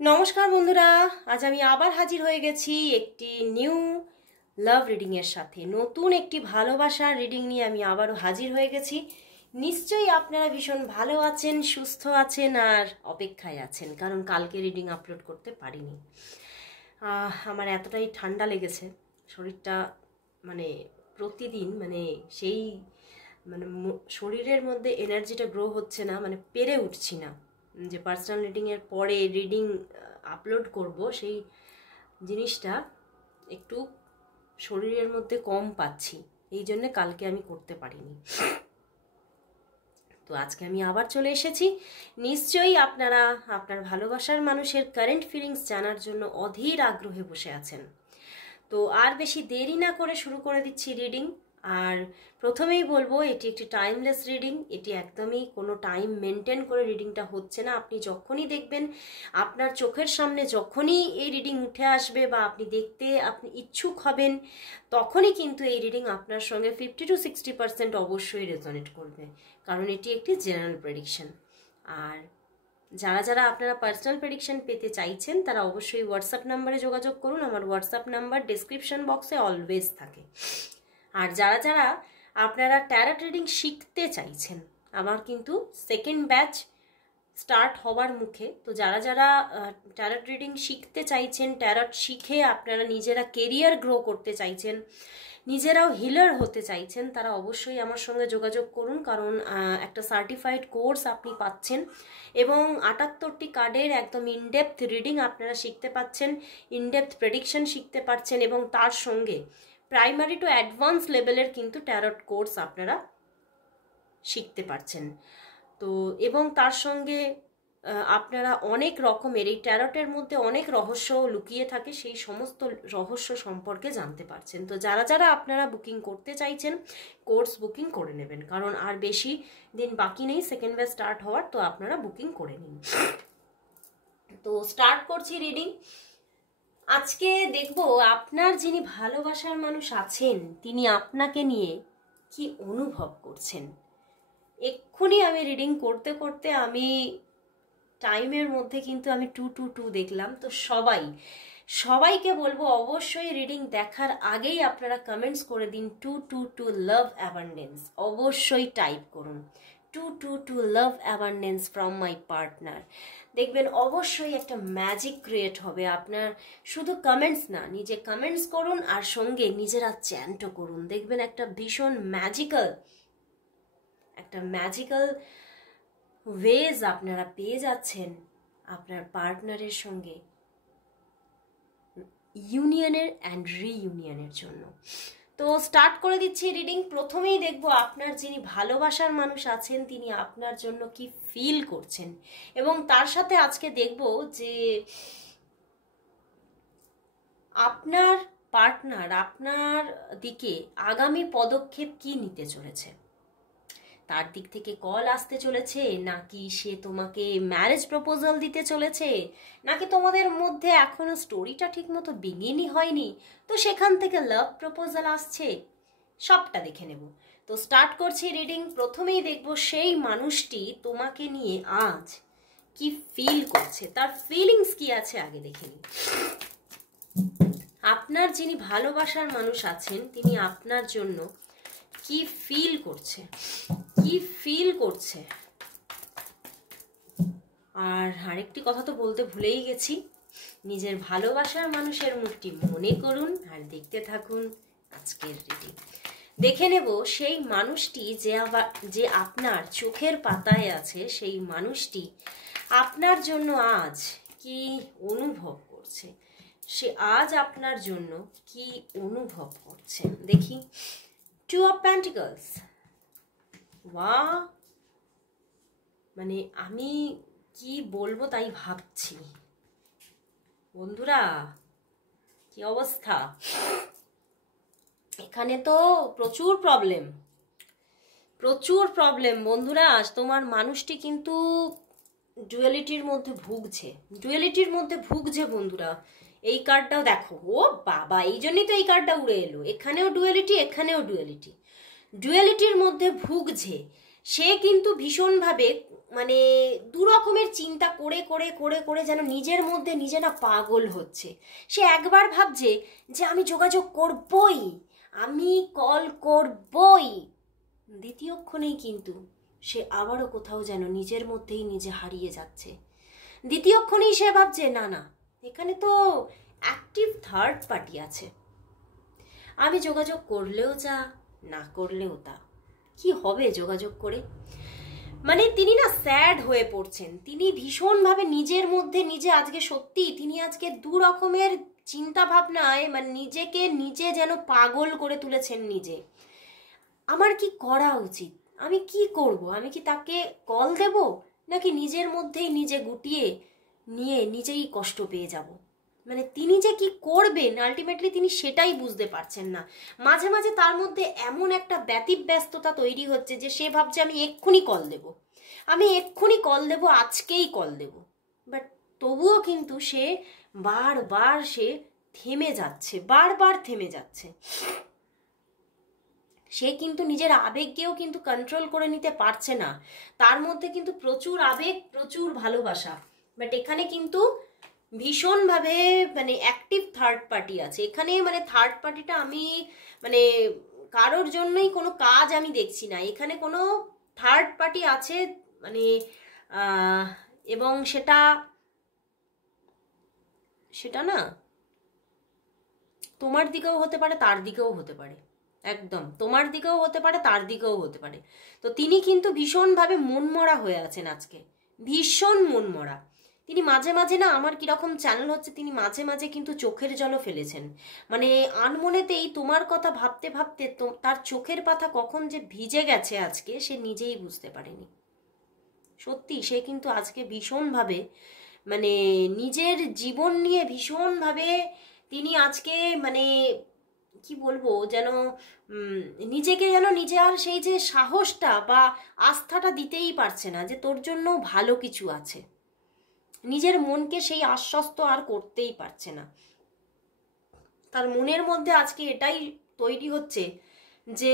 নমস্কার বন্ধুরা, আজ আমি আবার হাজির হয়ে গেছি একটি নিউ লাভ রিডিং এর সাথে। নতুন একটি ভালোবাসার রিডিং নিয়ে আমি আবারও হাজির হয়ে গেছি। নিশ্চয়ই আপনারা ভীষণ ভালো আছেন, সুস্থ আছেন আর অপেক্ষায় আছেন, কারণ কালকে রিডিং আপলোড করতে পারিনি। আমার এতটাই ঠান্ডা লেগেছে, শরীরটা মানে প্রতিদিন সেই শরীরের মধ্যে এনার্জিটা গ্রো হচ্ছে না, পেরে উঠছি না যে পার্সোনাল রিডিংয়ের পরে রিডিং আপলোড করব, সেই জিনিসটা একটু শরীরের মধ্যে কম পাচ্ছি, এই জন্য কালকে আমি করতে পারিনি। তো আজকে আমি আবার চলে এসেছি। নিশ্চয়ই আপনারা আপনার ভালোবাসার মানুষের কারেন্ট ফিলিংস জানার জন্য অধীর আগ্রহে বসে আছেন। তো আর বেশি দেরি না করে শুরু করে দিচ্ছি রিডিং। আর প্রথমেই বলবো, এটি একটি টাইমলেস রিডিং, এটি একদমই কোনো টাইম মেনটেন করে রিডিংটা হচ্ছে না। আপনি যখনই দেখবেন, আপনার চোখের সামনে যখনই এই রিডিং উঠে আসবে বা আপনি দেখতে ইচ্ছুক হবেন, তখনই কিন্তু এই রিডিং আপনার সঙ্গে 50 to 60% অবশ্যই রেজোনেট করবে, কারণ এটি একটি জেনারেল প্রেডিকশন। আর যারা যারা আপনারা পার্সোনাল প্রেডিকশন পেতে চাইছেন তারা অবশ্যই হোয়াটসঅ্যাপ নাম্বারে যোগাযোগ করুন। আমার হোয়াটসঅ্যাপ নাম্বার ডেসক্রিপশন বক্সে অলওয়েজ থাকে। আর যারা যারা আপনারা ট্যারট রিডিং শিখতে চাইছেন, আমার কিন্তু সেকেন্ড ব্যাচ স্টার্ট হওয়ার মুখে। তো যারা যারা ট্যারট রিডিং শিখতে চাইছেন, ট্যারট শিখে আপনারা নিজেরা কেরিয়ার গ্রো করতে চাইছেন, নিজেরাও হিলার হতে চাইছেন, তারা অবশ্যই আমার সঙ্গে যোগাযোগ করুন, কারণ একটা সার্টিফাইড কোর্স আপনি পাচ্ছেন এবং 78টি কার্ডের একদম ইনডেপথ রিডিং আপনারা শিখতে পাচ্ছেন, ইনডেপথ প্রেডিকশন শিখতে পাচ্ছেন এবং তার সঙ্গে প্রাইমারি টু অ্যাডভান্স লেভেলের কিন্তু ট্যারট কোর্স আপনারা শিখতে পারছেন। তো এবং তার সঙ্গে আপনারা অনেক রকমের, এই ট্যারটের মধ্যে অনেক রহস্য লুকিয়ে থাকে, সেই সমস্ত রহস্য সম্পর্কে জানতে পারছেন। তো যারা যারা আপনারা বুকিং করতে চাইছেন, কোর্স বুকিং করে নেবেন, কারণ আর বেশি দিন বাকি নেই সেকেন্ড ব্যাচ স্টার্ট হওয়ার। তো আপনারা বুকিং করে নিন। তো স্টার্ট করছি রিডিং। আজকে দেখব আপনার যিনি ভালোবাসার মানুষ আছেন, তিনি আপনাকে নিয়ে কি অনুভব করছেন। এক্ষুনি আমি রিডিং করতে করতে আমি টাইমের মধ্যে কিন্তু আমি 222 দেখলাম। তো সবাইকে বলবো, অবশ্যই রিডিং দেখার আগেই আপনারা কমেন্টস করে দিন 222 লাভ অ্যাবান্ডেন্স, অবশ্যই টাইপ করুন 222 লাভ অ্যাবান্ডেন্স ফ্রম মাই পার্টনার। দেখবেন অবশ্যই একটা ম্যাজিক ক্রিয়েট হবে। আপনার শুধু কমেন্টস না, নিজে কমেন্টস করুন আর সঙ্গে নিজেরা চ্যান্টও করুন, দেখবেন একটা ভীষণ ম্যাজিক্যাল ওয়েজ আপনারা পেয়ে যাচ্ছেন আপনার পার্টনারের সঙ্গে ইউনিয়নের অ্যান্ড রিইউনিয়নের জন্য। তো স্টার্ট করে দিচ্ছি রিডিং। প্রথমেই দেখব আপনার যিনি ভালোবাসার মানুষ আছেন, তিনি আপনার জন্য কি ফিল করছেন, এবং তার সাথে আজকে দেখব যে আপনার পার্টনার আপনার দিকে আগামী পদক্ষেপ কি নিতে চলেছে। তার দিক থেকে কল আসতে চলেছে, নাকি সে তোমাকে ম্যারেজ প্রপোজাল দিতে চলেছে, নাকি তোমাদের মধ্যে এখনো স্টোরিটা ঠিক মতো বিগিনই হয়নি, তো সেখান থেকে লাভ প্রপোজাল আসছে, সবটা দেখে নেব। তো স্টার্ট করছি রিডিং। প্রথমেই দেখব সেই মানুষটি তোমাকে নিয়ে আজ কি ফিল করছে, তার ফিলিংস কি আছে আগে দেখে নিই। আপনার যিনি ভালোবাসার মানুষ আছেন, তিনি আপনার জন্য কি ফিল করছে, আর আরেকটি কথা তো বলতে ভুলেই গেছি, নিজের ভালোবাসার মানুষের মুখটি মনে করুন আর দেখতে থাকুন আজকের রিডিং। দেখে নেব সেই মানুষটি যে আপনার চোখের পাতায় আছে, সেই মানুষটি আপনার জন্য আজ কি অনুভব করছে, সে আজ আপনার জন্য কি অনুভব করছে। দেখি, 2 of Pentacles। ওয়াও, আমি কি বলবো তাই ভাবছি বন্ধুরা, কি অবস্থা। এখানে তো প্রচুর বন্ধুরা। তোমার মানুষটি কিন্তু ডুয়ালিটির মধ্যে ভুগছে বন্ধুরা। এই কার্ডটাও দেখো, ও বাবা, এই জন্যই তো এই কার্ডটা উড়ে এলো। এখানেও ডুয়ালিটির মধ্যে ভুগছে সে কিন্তু ভীষণভাবে মানে দু রকমের চিন্তা করে করে করে করে যেন নিজের মধ্যে নিজে না পাগল হচ্ছে। সে একবার ভাবছে যে আমি যোগাযোগ করবই, আমি কল করবই, দ্বিতীয়ক্ষণেই কিন্তু সে আবারও কোথাও যেন নিজের মধ্যেই নিজে হারিয়ে যাচ্ছে। দ্বিতীয়ক্ষণেই সে ভাবছে না না, এখানে তো অ্যাক্টিভ থার্ড পার্টি আছে, আমি যোগাযোগ করলেও যা, না করলেও তা, কি হবে যোগাযোগ করে। মানে তিনি না স্যাড হয়ে পড়ছেন, তিনি ভীষণভাবে নিজের মধ্যে নিজে আজকে সত্যি তিনি আজকে দু রকমের চিন্তা ভাবনায় মানে নিজেকে নিজে যেন পাগল করে তুলেছেন নিজে। আমার কি করা উচিত, আমি কি করব, আমি কি তাকে কল দেব, নাকি নিজের মধ্যেই নিজে গুটিয়ে নিয়ে নিজেই কষ্ট পেয়ে যাব। মানে তিনি যে কি করবেন আলটিমেটলি তিনি সেটাই বুঝতে পারছেন না। মাঝে মাঝে তার মধ্যে এমন একটা ব্যতিব্যস্ততা তৈরি হচ্ছে যে সে ভাবছে আমি এক্ষুনি কল দেব, আমি এক্ষুনি কল দেব, আজকেই কল দেব। বাট তবুও কিন্তু সে বারবার সে থেমে যাচ্ছে, বারবার থেমে যাচ্ছে। সে কিন্তু নিজের আবেগকেও কিন্তু কন্ট্রোল করে নিতে পারছে না। তার মধ্যে কিন্তু প্রচুর আবেগ, প্রচুর ভালোবাসা, বাট এখানে কিন্তু ভীষণভাবে মানে অ্যাক্টিভ থার্ড পার্টি আছে এখানে। মানে থার্ড পার্টিটা আমি মানে কারোর জন্যই কোনো কাজ আমি দেখছি না, এখানে কোনো থার্ড পার্টি আছে মানে এবং সেটা সেটা না তোমার দিকেও হতে পারে, তার দিকেও হতে পারে, একদম তোমার দিকেও হতে পারে, তার দিকেও হতে পারে। তো তিনি কিন্তু ভীষণভাবে মনমরা হয়ে আছেন আজকে, ভীষণ মনমরা। তিনি মাঝে মাঝে না আমার কিরকম চ্যানেল হচ্ছে, তিনি মাঝে মাঝে কিন্তু চোখের জলও ফেলেছেন। মানে আনমনেতেই তোমার কথা ভাবতে ভাবতে তার চোখের পাতা কখন যে ভিজে গেছে আজকে সে নিজেই বুঝতে পারেনি। সত্যি সে কিন্তু আজকে ভীষণভাবে মানে নিজের জীবন নিয়ে ভীষণভাবে তিনি আজকে মানে কি বলবো যেন নিজেকে যেন নিজে আর সেই যে সাহসটা বা আস্থাটা দিতেই পারছে না যে তোর জন্য ভালো কিছু আছে। নিজের মনকে সেই আশ্বস্ত আর করতেই পারছে না। তার মনের মধ্যে আজকে এটাই তৈরি হচ্ছে যে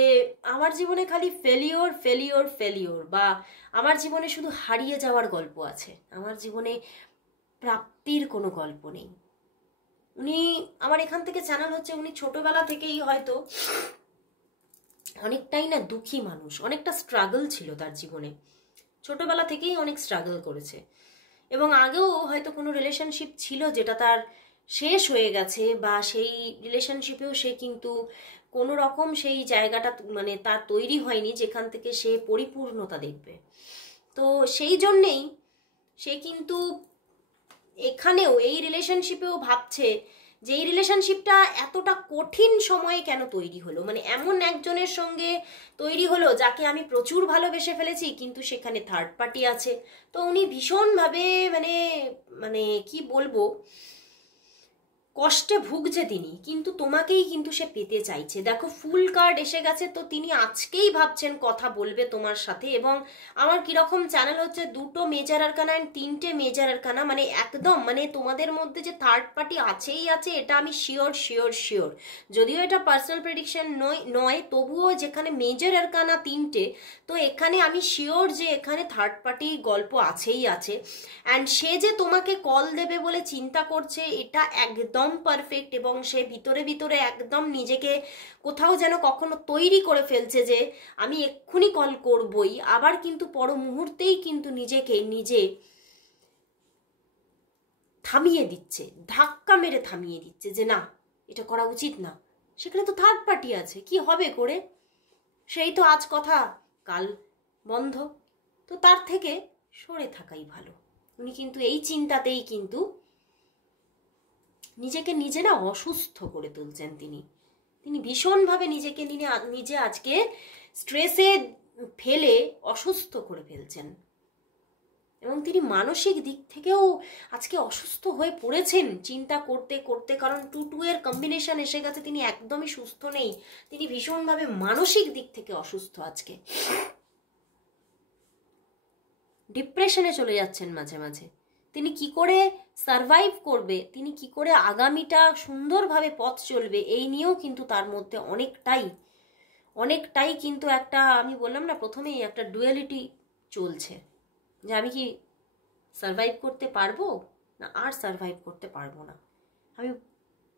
আমার জীবনে খালি ফেলিওর ফেলিওর ফেলিওর, বা আমার জীবনে শুধু হারিয়ে যাওয়ার গল্প আছে, আমার জীবনে প্রাপ্তির কোনো গল্প নেই। উনি আমার এখান থেকে চ্যানেল হচ্ছে, উনি ছোটবেলা থেকেই হয়তো অনেকটাই না দুঃখী মানুষ, অনেকটা স্ট্রাগল ছিল তার জীবনে, ছোটবেলা থেকেই অনেক স্ট্রাগল করেছে। এবং আগেও হয়তো কোনো রিলেশনশিপ ছিল যেটা তার শেষ হয়ে গেছে, বা সেই রিলেশনশিপেও সে কিন্তু কোনো রকম সেই জায়গাটা মানে তার তৈরি হয়নি যেখান থেকে সে পরিপূর্ণতা দেখবে। তো সেই জন্যেই সে কিন্তু এখানেও এই রিলেশনশিপেও ভাবছে যে এই রিলেশনশিপটা এতটা কঠিন সময়ে কেন তৈরি হলো, মানে এমন একজনের সঙ্গে তৈরি হলো যাকে আমি প্রচুর ভালোবেসে ফেলেছি কিন্তু সেখানে থার্ড পার্টি আছে। তো উনি ভীষণভাবে মানে মানে কি বলবো কষ্টে ভুগছে তিনি, কিন্তু তোমাকেই কিন্তু সে পেতে চাইছে। দেখো ফুল কার্ড এসে গেছে, তো তিনি আজকেই ভাবছেন কথা বলবে তোমার সাথে। এবং আমার কিরকম চ্যানেল হচ্ছে দুটো মেজর আরকানা এন্ড তিনটে মেজর আরকানা, মানে একদম মানে তোমাদের মধ্যে যে থার্ড পার্টি আছেই আছে এটা আমি শিওর শিওর শিওর। যদিও এটা পার্সোনাল প্রেডিকশন নয় তবুও যেখানে মেজর আরকানা তিনটে, তো এখানে আমি শিওর যে এখানে থার্ড পার্টি গল্প আছেই আছে। অ্যান্ড সে যে তোমাকে কল দেবে বলে চিন্তা করছে এটা একদম পারফেক্ট, এবং সে ভিতরে ভিতরে একদম নিজেকে কোথাও যেন কখনো তৈরি করে ফেলছে যে আমি এক্ষুনি কল করবই। আবার কিন্তু পর মুহূর্তেই কিন্তু নিজেকে নিজে থামিয়ে দিচ্ছে, ধাক্কা মেরে থামিয়ে দিচ্ছে যে না এটা করা উচিত না, সেখানে তো থার্ড পার্টি আছে, কি হবে করে, সেই তো আজ কথা কাল বন্ধ, তো তার থেকে সরে থাকাই ভালো। উনি কিন্তু এই চিন্তাতেই কিন্তু নিজেকে নিজে না অসুস্থ করে তুলছেন। তিনি তিনি ভীষণভাবে নিজেকে নিজে আজকে স্ট্রেসে ফেলে অসুস্থ করে ফেলছেন, এবং তিনি মানসিক দিক থেকেও আজকে অসুস্থ হয়ে পড়েছেন চিন্তা করতে করতে। কারণ 2-2 এর কম্বিনেশন এসে গেছে, তিনি একদমই সুস্থ নেই, তিনি ভীষণভাবে মানসিক দিক থেকে অসুস্থ আজকে, ডিপ্রেশনে চলে যাচ্ছেন মাঝে মাঝে। তিনি কি করে সারভাইভ করবে, তিনি কি করে আগামীটা সুন্দরভাবে পথ চলবে এই নিয়েও কিন্তু তার মধ্যে অনেকটাই অনেকটাই কিন্তু একটা, আমি বললাম না প্রথমেই, একটা ডুয়ালিটি চলছে, যে আমি কি সারভাইভ করতে পারবো না আর সারভাইভ করতে পারবো না। আমি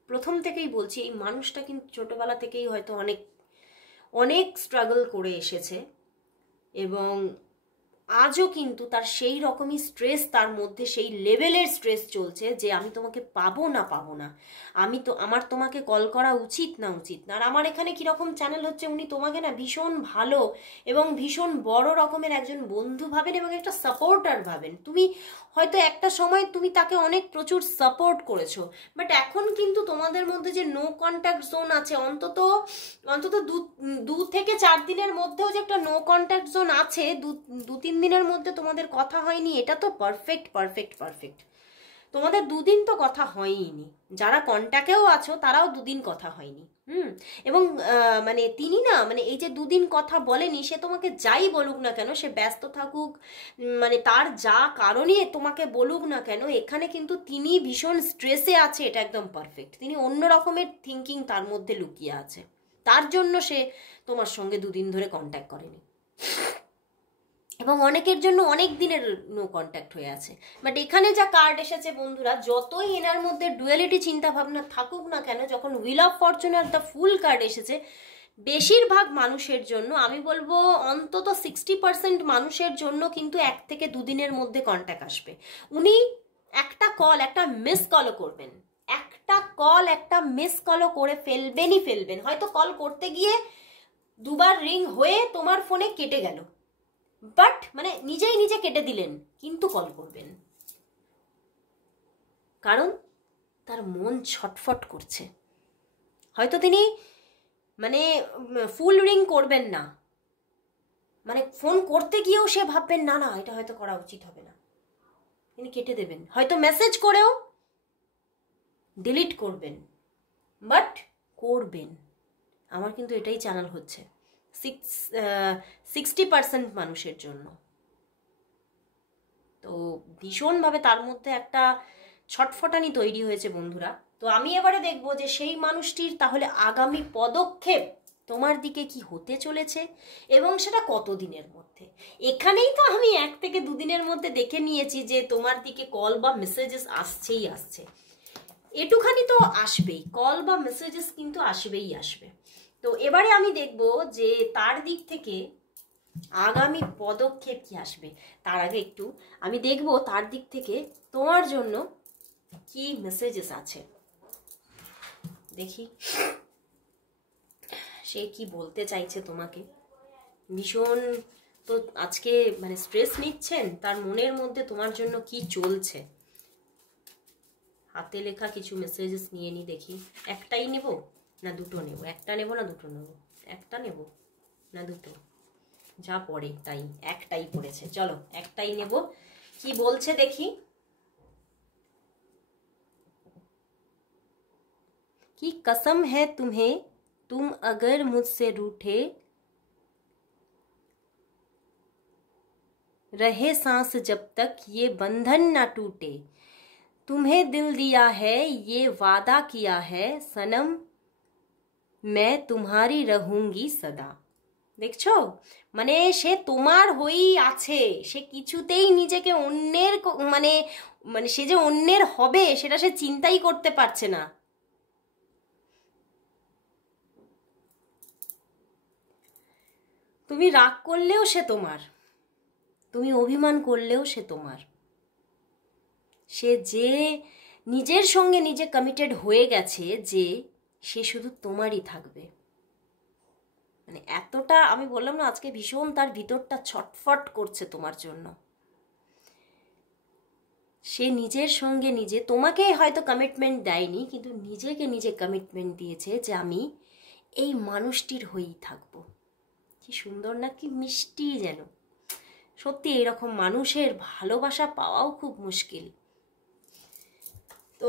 প্রথম থেকেই বলছি, এই মানুষটা কিন্তু ছোটবেলা থেকেই হয়তো অনেক অনেক স্ট্রাগল করে এসেছে, এবং আজও কিন্তু তার সেই রকমই স্ট্রেস, তার মধ্যে সেই লেভেলের স্ট্রেস চলছে যে আমি তোমাকে পাবো না পাবো না, আমি তো, আমার তোমাকে কল করা উচিত না উচিত না। আর আমার এখানে কীরকম চ্যানেল হচ্ছে, উনি তোমাকে না ভীষণ ভালো এবং ভীষণ বড় রকমের একজন বন্ধু ভাবেন এবং একটা সাপোর্টার ভাবেন। তুমি হয়তো একটা সময় তুমি তাকে অনেক প্রচুর সাপোর্ট করেছো, বাট এখন কিন্তু তোমাদের মধ্যে যে নো কন্ট্যাক্ট জোন আছে, অন্তত অন্তত 2 থেকে 4 দিনের মধ্যেও যে একটা নো কন্ট্যাক্ট জোন আছে, 2-3 দিনের মধ্যে তোমাদের কথা হয়নি, এটা তো পারফেক্ট পারফেক্ট পারফেক্ট। তোমাদের 2 দিন তো কথা হয়নি, যারা কন্ট্যাক্টেও আছো তারাও 2 দিন কথা হয়নি। এবং মানে তিনি না, মানে এই যে 2 দিন কথা বলেনি, সে তোমাকে যাই বলুক না কেন, সে ব্যস্ত থাকুক, মানে তার যা কারণে তোমাকে বলুক না কেন, এখানে কিন্তু তিনি ভীষণ স্ট্রেসে আছে, এটা একদম পারফেক্ট। তিনি অন্য রকমের থিঙ্কিং তার মধ্যে লুকিয়ে আছে, তার জন্য সে তোমার সঙ্গে 2 দিন ধরে কন্ট্যাক্ট করেনি, এবং অনেকের জন্য অনেক দিনের নো কন্ট্যাক্ট হয়ে আছে। বাট এখানে যা কার্ড এসেছে বন্ধুরা, যতই এনার মধ্যে ডুয়ালিটি চিন্তা ভাবনা থাকুক না কেন, যখন wheel of Fortuner the fool card এসেছে, বেশিরভাগ মানুষের জন্য, আমি বলবো অন্তত 60% মানুষের জন্য কিন্তু 1 থেকে 2 দিনের মধ্যে কন্ট্যাক্ট আসবে। উনি একটা কল, একটা মিস কলও করবেন, একটা কল, একটা মিস কলও করে ফেলবেনই ফেলবেন। হয়তো কল করতে গিয়ে 2বার রিং হয়ে তোমার ফোনে কেটে গেল, বাট মানে নিজেই নিজে কেটে দিলেন, কিন্তু কল করবেন, কারণ তার মন ছটফট করছে। হয়তো তিনি মানে ফুল রিং করবেন না, মানে ফোন করতে গিয়েও সে ভাববেন না না এটা হয়তো করা উচিত হবে না, তিনি কেটে দেবেন। হয়তো মেসেজ করেও ডিলিট করবেন, বাট করবেন। আমার কিন্তু এটাই চ্যানেল হচ্ছে 60% মানুষের জন্য। তো ভীষণভাবে তার মধ্যে একটা ছটফটানি তৈরি হয়েছে বন্ধুরা। তো আমি এবারে দেখবো যে সেই মানুষটির তাহলে আগামী পদক্ষেপ তোমার দিকে কি হতে চলেছে, এবং সেটা কতদিনের মধ্যে। এখানেই তো আমি 1 থেকে 2 দিনের মধ্যে দেখে নিয়েছি যে তোমার দিকে কল বা মেসেজেস আসছেই আসছে, এটুখানি তো আসবেই, কল বা মেসেজেস কিন্তু আসবেই আসবে। তো এবারে আমি দেখব যে তার দিক থেকে আগামী পদক্ষেপ কি আসবে। তার আগে একটু আমি দেখব তার দিক থেকে তোমার জন্য কি মেসেজেস আছে, দেখি সে কি বলতে চাইছে তোমাকে। ভীষণ তো আজকে মানে স্ট্রেস নিচ্ছেন, তার মনের মধ্যে তোমার জন্য কি চলছে। হাতে লেখা কিছু মেসেজেস নিয়ে নি, দেখি একটাই নেব না দুটো নেব, একটা নেব না দুটো নেব, একটা নেব না দুটো, যা পড়ে তাই, একটাই পড়েছে, চলো একটাই নেব। কি বলছে দেখি। कि कसम है तुम्हें तुम अगर मुझसे रूठे रहे सांस जब तक ये बंधन ना टूटे, तुम्हें दिल दिया है ये वादा किया है सनम मैं तुम्हारी रहूंगी सदा। দেখছো, মানে সে তোমার হয়েই আছে, সে কিছুতেই নিজেকে অন্যের মানে মানে সে যে অন্যের হবে সেটা সে চিন্তাই করতে পারছে না। তুমি রাগ করলেও সে তোমার, তুমি অভিমান করলেও সে তোমার, সে যে নিজের সঙ্গে নিজে কমিটেড হয়ে গেছে যে সে শুধু তোমারই থাকবে। মানে এতটা, আমি বললাম না আজকে ভীষণ তার ভিতরটা ছটফট করছে তোমার জন্য। সে নিজের সঙ্গে নিজে, তোমাকে হয়তো কমিটমেন্ট দেয়নি, কিন্তু নিজেকে নিজে কমিটমেন্ট দিয়েছে যে আমি এই মানুষটির হয়েই থাকবো। কি সুন্দর না, কি মিষ্টি যেন। সত্যি এইরকম মানুষের ভালোবাসা পাওয়াও খুব মুশকিল। তো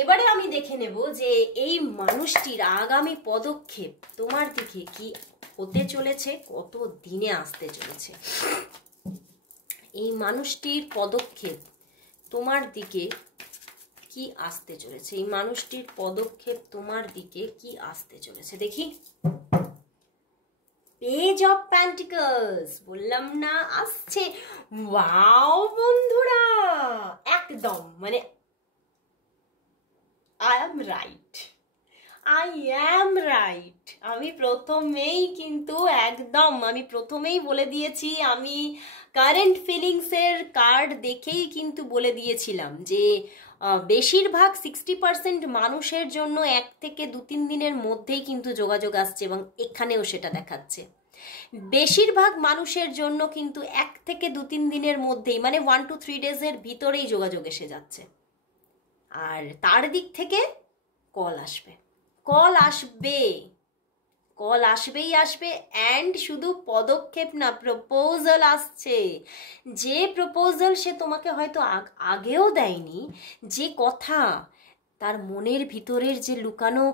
এবারে আমি দেখে নেব যে এই মানুষটির আগামী পদক্ষেপ তোমার দিকে কি হতে চলেছে, কত দিনে আসতে চলেছে। এই মানুষটির পদক্ষেপ তোমার দিকে কি আসতে চলেছে, এই মানুষটির পদক্ষেপ তোমার দিকে কি আসতে চলেছে, দেখি। পেজ অফ প্যান্টিকলস, বললাম না আসছে। ওয়াও বন্ধুরা, একদম মানে I am right, I am right. আমি প্রথমেই বলে দিয়েছি, আমি কারেন্ট ফিলিংসের কার্ড দেখেই কিন্তু বলে দিয়েছিলাম যে বেশিরভাগ 60% মানুষের জন্য 1 থেকে 2-3 দিনের মধ্যেই কিন্তু যোগাযোগ আসছে, এবং এখানেও সেটা দেখাচ্ছে। বেশিরভাগ মানুষের জন্য কিন্তু 1 থেকে 2-3 দিনের মধ্যেই, মানে 1 to 3 ডেজের ভিতরেই যোগাযোগ এসে যাচ্ছে। আর তার দিক থেকে কল আসবে, কল আসবেই আসবে। অ্যান্ড শুধু পদক্ষেপ না, প্রপোজাল আসছে। যে প্রপোজাল সে তোমাকে হয়তো আগেও দেয়নি, যে কথা তার মনের ভিতরের যে লুকানো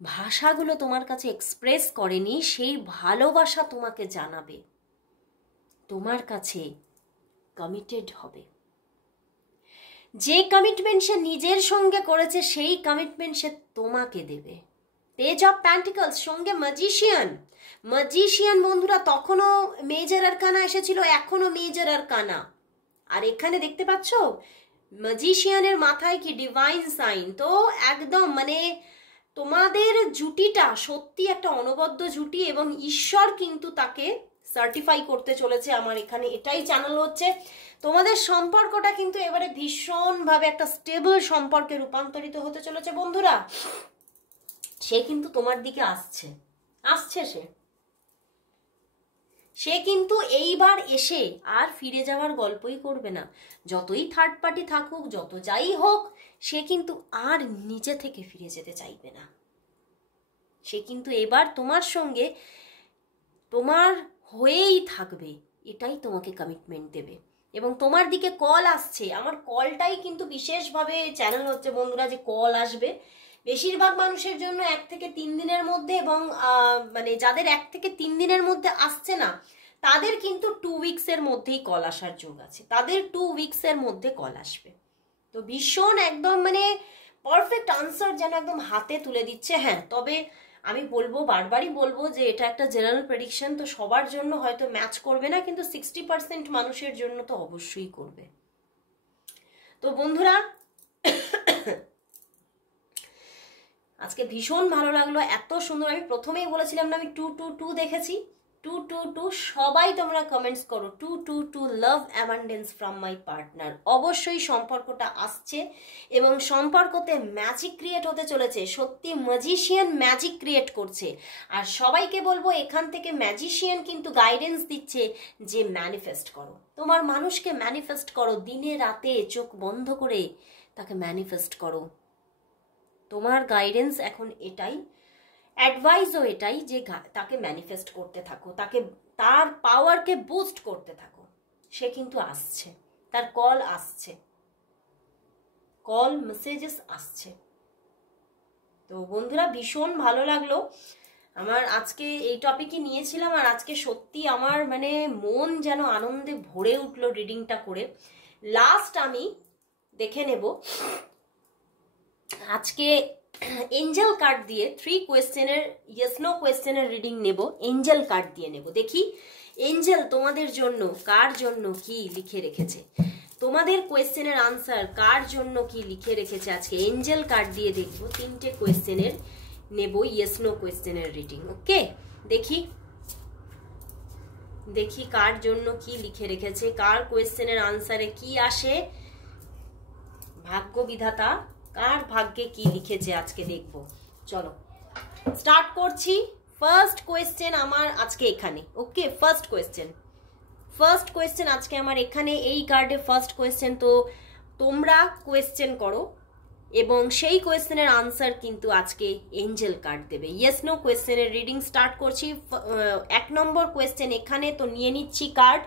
ভাষাগুলো তোমার কাছে এক্সপ্রেস করেনি, সেই ভালোবাসা তোমাকে জানাবে, তোমার কাছে কমিটেড হবে। যে কমিটমেন্ট সে নিজের সঙ্গে করেছে, সেই কমিটমেন্ট সে তোমাকে দেবে। পেজ অফ প্যান্টিকলস সঙ্গে ম্যাজিশিয়ান বন্ধুরা, তখনও মেজর আরকানা এসেছিল, এখনো মেজর আরকানা। আর এখানে দেখতে পাচ্ছ ম্যাজিশিয়ানের মাথায় কি ডিভাইন সাইন। তো একদম মানে তোমাদের জুটিটা সত্যি একটা অনবদ্য জুটি, এবং ঈশ্বর কিন্তু তাকে সার্টিফাই করতে চলেছে। আমার এখানে এটাই চ্যানেল হচ্ছে। তোমাদের সম্পর্কটা কিন্তু এবারে ভীষণভাবে একটা স্টেবল সম্পর্কে রূপান্তরিত হতে চলেছে বন্ধুরা। সে কিন্তু তোমার দিকে আসছে সে কিন্তু এইবার এসে আর ফিরে যাওয়ার গল্পই করবে না। যতই থার্ড পার্টি থাকুক, যত যাই হোক, সে কিন্তু আর নিজে থেকে ফিরে যেতে চাইবে না। সে কিন্তু এবার তোমার সঙ্গে তোমার হয়েই থাকবে, এটাই তোমাকে কমিটমেন্ট দেবে। এবং তোমার দিকে কল আসছে। আমার কলটাই কিন্তু বিশেষভাবে চ্যানেল হচ্ছে বন্ধুরা, যে কল আসবে বেশিরভাগ মানুষের জন্য 1 থেকে 3 দিনের মধ্যে, এবং মানে যাদের 1 থেকে 3 দিনের মধ্যে আসছে না, তাদের কিন্তু 2 উইকসের মধ্যেই কল আসার যোগ আছে। তাদের 2 উইকসের মধ্যে কল আসবে। তো ভীষণ একদম মানে পারফেক্ট আনসার যেন একদম হাতে তুলে দিচ্ছে। হ্যাঁ, তবে আমি বারবারই বলবো যে এটা একটা জেনারেল প্রেডিকশন, তো সবার জন্য হয়তো ম্যাচ করবে না, কিন্তু 60% মানুষের জন্য তো অবশ্যই করবে। তো বন্ধুরা, আজকে ভীষণ ভালো লাগলো, এত সুন্দর। আমি প্রথমেই বলেছিলাম না, আমি 222 দেখেছি। 222 সবাই তোমরা কমেন্টস করো, 222 লাভ অ্যাবান্ডেন্স ফ্রম মাই পার্টনার। অবশ্যই সম্পর্কটা আসছে, এবং সম্পর্কতে ম্যাজিক ক্রিয়েট হতে চলেছে। সত্যি ম্যাজিশিয়ান ম্যাজিক ক্রিয়েট করছে। আর সবাইকে বলবো, এখান থেকে ম্যাজিশিয়ান কিন্তু গাইডেন্স দিচ্ছে যে ম্যানিফেস্ট করো, তোমার মানুষকে ম্যানিফেস্ট করো, দিনে রাতে চোখ বন্ধ করে তাকে ম্যানিফেস্ট করো। তোমার গাইডেন্স এখন এটাই, অ্যাডভাইসও এটাই, যে তাকে ম্যানিফেস্ট করতে থাকো, তার পাওয়ারকে বুস্ট করতে থাকো। সে কিন্তু আসছে, তার কল আসছে, কল মেসেজেস আসছে। তো বন্ধুরা, ভীষণ ভালো লাগলো। আমার আজকে এই টপিকই নিয়েছিলাম, আর আজকে সত্যি আমার মানে মন যেন আনন্দে ভরে উঠলো রিডিংটা করে। লাস্ট আমি দেখে নেব আজকে এঞ্জেল কার্ড দিয়ে 3 কোয়েশ্চেনের ইয়েস নো কোয়েশ্চেনের রিডিং নেব। এঞ্জেল কার্ড দিয়ে নেব। দেখি এঞ্জেল তোমাদের জন্য কার জন্য কি লিখে রেখেছে, তোমাদের কোয়েশ্চেনের আনসার কার জন্য কি লিখে রেখেছে। আজকে এঞ্জেল কার্ড দিয়ে দেখব, 3টে কোয়েশ্চেনের নেব ইয়েস নো কোয়েশ্চেনের রিডিং। ওকে, দেখি কার জন্য কি লিখে রেখেছে, কার কোয়েশ্চেনের আনসারে কি আসে। ভাগ্য বিধাতা কার ভাগ্যে কি লিখেছে আজকে দেখব। চলো স্টার্ট করছি। ফার্স্ট কোয়েশ্চেন আমার আজকে এখানে। ওকে, ফার্স্ট কোয়েশ্চেন আজকে আমার এখানে, এই কার্ডে ফার্স্ট কোয়েশ্চেন। তো তোমরা কোয়েশ্চেন করো, এবং সেই কোয়েশ্চেনের আনসার কিন্তু আজকে এঞ্জেল কার্ড দেবে। ইয়েস নো কোয়েশ্চেনের রিডিং স্টার্ট করছি। 1 নম্বর কোয়েশ্চেন এখানে, তো নিয়ে নিচ্ছি কার্ড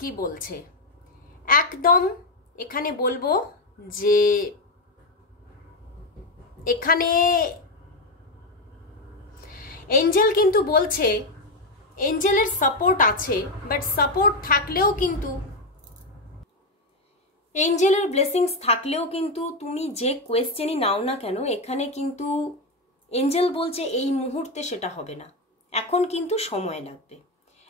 কি বলছে। একদম এখানে বলবো যে এখানে এঞ্জেল কিন্তু বলছে, এঞ্জেলের সাপোর্ট আছে, বাট সাপোর্ট থাকলেও কিন্তু, এঞ্জেলের ব্লেসিংস থাকলেও কিন্তু তুমি যে কোয়েশ্চেনই নাও না কেন, এখানে কিন্তু এঞ্জেল বলছে এই মুহূর্তে সেটা হবে না, এখন কিন্তু সময় লাগবে,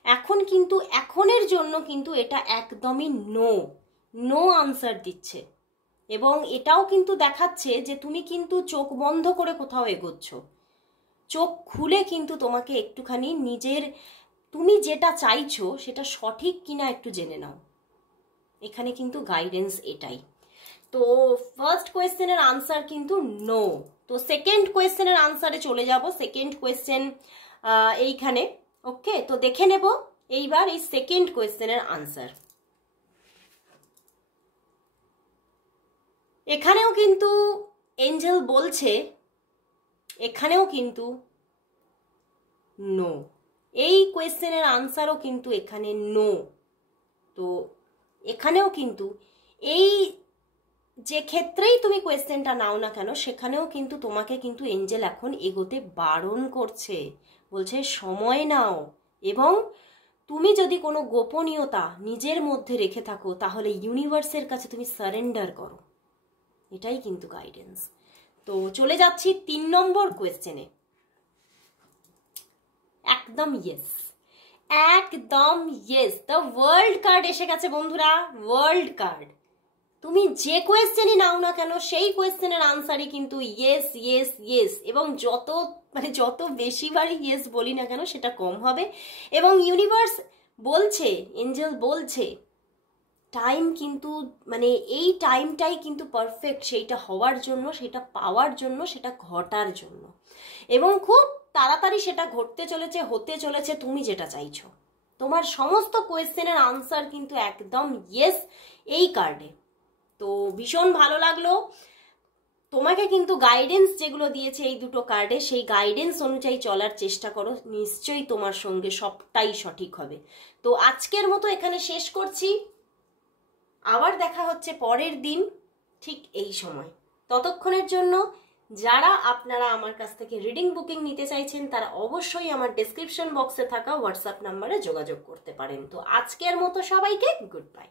এখন কিন্তু এখনের জন্য কিন্তু এটা একদমই নো নো আনসার দিচ্ছে। এবং এটাও কিন্তু দেখাচ্ছে যে তুমি কিন্তু চোখ বন্ধ করে কোথাও এগোচ্ছ, চোখ খুলে কিন্তু তোমাকে একটুখানি নিজের তুমি যেটা চাইছো সেটা সঠিক কিনা একটু জেনে নাও। এখানে কিন্তু গাইডেন্স এটাই। তো ফার্স্ট কোয়েশ্চেনের আনসার কিন্তু নো। তো সেকেন্ড কোয়েশ্চেনের আনসারে চলে যাব। সেকেন্ড কোয়েশ্চেন এইখানে, ওকে। তো দেখে নেব এইবার এই সেকেন্ড কোয়েশ্চেনের আনসার। এখানেও কিন্তু এঞ্জেল বলছে, এখানেও কিন্তু নো, এই কোয়েশ্চেনের আনসারও কিন্তু এখানে নো। তো এখানেও কিন্তু এই যে ক্ষেত্রেই তুমি কোয়েশ্চেনটা নাও না কেন সেখানেও কিন্তু তোমাকে কিন্তু এঞ্জেল এখন এগোতে বারণ করছে, বলছে সময় নাও, এবং তুমি যদি কোনো গোপনীয়তা নিজের মধ্যে রেখে থাকো তাহলে ইউনিভার্সের কাছে তুমি সারেন্ডার করো, এটাই কিন্তু গাইডেন্স। তো চলে যাচ্ছি 3 নম্বর কোয়েশ্চেনে। একদম ইয়েস, একদম ইয়েস, দ্য ওয়ার্ল্ড কার্ড এসে গেছে বন্ধুরা, ওয়ার্ল্ড কার্ড। তুমি যে কোয়েশ্চেনই নাও না কেন সেই কোয়েশ্চেনের আনসারই কিন্তু ইয়েস ইয়েস ইয়েস, এবং যত বেশিবারই ইয়েস বলি না কেন সেটা কম হবে। এবং ইউনিভার্স বলছে, এঞ্জেল বলছে টাইম কিন্তু এই টাইমটাই কিন্তু পারফেক্ট সেইটা হওয়ার জন্য, সেটা পাওয়ার জন্য, সেটা ঘটার জন্য, এবং খুব তাড়াতাড়ি সেটা ঘটতে চলেছে, হতে চলেছে তুমি যেটা চাইছো। তোমার সমস্ত কোয়েশ্চেনের আনসার কিন্তু একদম ইয়েস এই কার্ডে। তো ভীষণ ভালো লাগলো। তোমাকে কিন্তু গাইডেন্স যেগুলো দিয়েছে এই দুটো কার্ডে, সেই গাইডেন্স অনুযায়ী চলার চেষ্টা করো, নিশ্চয়ই তোমার সঙ্গে সবটাই সঠিক হবে। তো আজকের মতো এখানে শেষ করছি, আবার দেখা হচ্ছে পরের দিন ঠিক এই সময়। ততক্ষণের জন্য যারা আপনারা আমার কাছ থেকে রিডিং বুকিং নিতে চাইছেন তারা অবশ্যই আমার ডেসক্রিপশন বক্সে থাকা হোয়াটসঅ্যাপ নাম্বারে যোগাযোগ করতে পারেন। তো আজকের মতো সবাইকে গুড বাই।